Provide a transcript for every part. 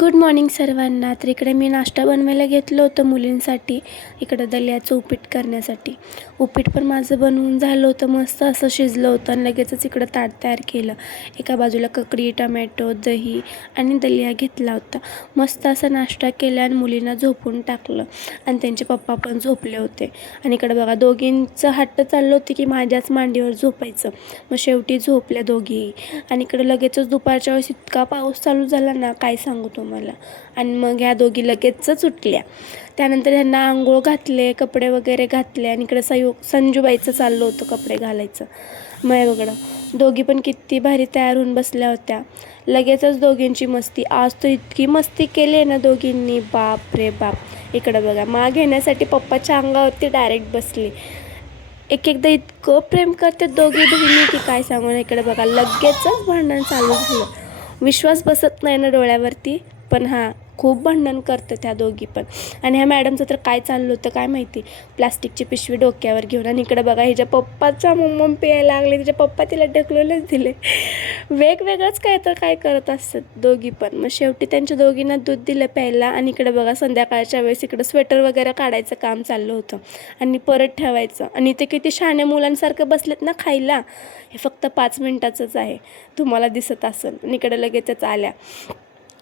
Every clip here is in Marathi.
गुड मॉर्निंग सर्वांना. तर इकडे मी नाश्ता बनवायला घेतलं होतं मुलींसाठी. इकडं दलियाचं उपीट करण्यासाठी. उपीट पण माझं बनवून झालं होतं, मस्त असं शिजलं होतं आणि लगेचच इकडं ताट तयार केलं. एका बाजूला ककडी, टमॅटो, दही आणि दलिया घेतला होता. मस्त असा नाश्ता केला आणि मुलींना झोपून टाकलं आणि त्यांचे पप्पा पण झोपले होते. आणि इकडं बघा दोघींचं हट्ट चाललं होतं की माझ्याच मांडीवर झोपायचं. मग शेवटी झोपल्या दोघीही. आणि इकडं लगेचच दुपारच्या वेळेस इतका पाऊस चालू झाला ना, काय सांगू तुम्हाला. आणि मग ह्या दोघी लगेचच उठल्या. त्यानंतर त्यांना आंघोळ घातले, कपडे वगैरे घातले आणि इकडं संजूबाईचं चाललं होतं कपडे घालायचं. मग बघा दोघी पण किती भारी तयार होऊन बसल्या होत्या. लगेचच दोघींची मस्ती. आज तर इतकी मस्ती केली ना दोघींनी, बाप रे बाप. इकडं बघा माग घेण्यासाठी पप्पाच्या अंगावरती डायरेक्ट बसली. एकदा इतकं प्रेम करतात दोघी बहिणी की काय सांगू ना. इकडे बघा लगेचच भांडण चालू झालं. विश्वास बसत नाही ना डोळ्यावरती. पण हां, खूप भांडण करतात ह्या दोघी पण. आणि ह्या मॅडमचं तर काय चाललं होतं काय माहिती, प्लास्टिकची पिशवी डोक्यावर घेऊन. आणि इकडं बघा हिच्या पप्पाचा मम्मम प्यायला लागले. तिच्या पप्पा तिला ढकलूनच दिले. वेगवेगळंच काय तर काय करत असतात दोघी पण. मग शेवटी त्यांच्या दोघींना दूध दिलं प्यायला. आणि इकडे बघा संध्याकाळच्या वेळेस इकडं स्वेटर वगैरे काढायचं काम चाललं होतं आणि परत ठेवायचं. आणि ते किती शहाण्या मुलांसारखं बसलेत ना खायला. हे फक्त 5 मिनिटाचंच आहे, तुम्हाला दिसत असेल. आणि इकडे लगेचच आल्या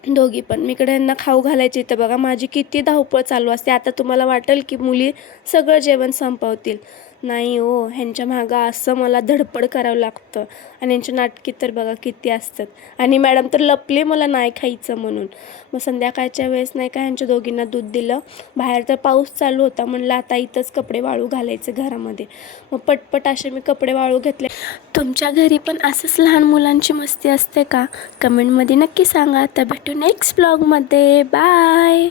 दोघी पण. मी इकडे यांना खाऊ घालायची. तर बघा माझी किती धावपळ चालू असते. आता तुम्हाला वाटेल की मुली सगळं जेवण संपवतील. नाही हो, ह्यांच्या मागं असं मला धडपड करावं लागतं. आणि यांची नाटकी तर बघा किती असतात. आणि मॅडम तर लपली मला नाही खायचं म्हणून. मग संध्याकाळच्या वेळेस नाही का ह्यांच्या दोघींना दूध दिलं. बाहेर तर पाऊस चालू होता, म्हणलं आता इथंच कपडे वाळू घालायचे घरामध्ये. मग पटपट असे मी कपडे वाळू घेतले. तुमच्या घरी पण असंच लहान मुलांची मस्ती असते का? कमेंटमध्ये नक्की सांगा. तर भेटू नेक्स्ट ब्लॉगमध्ये. बाय.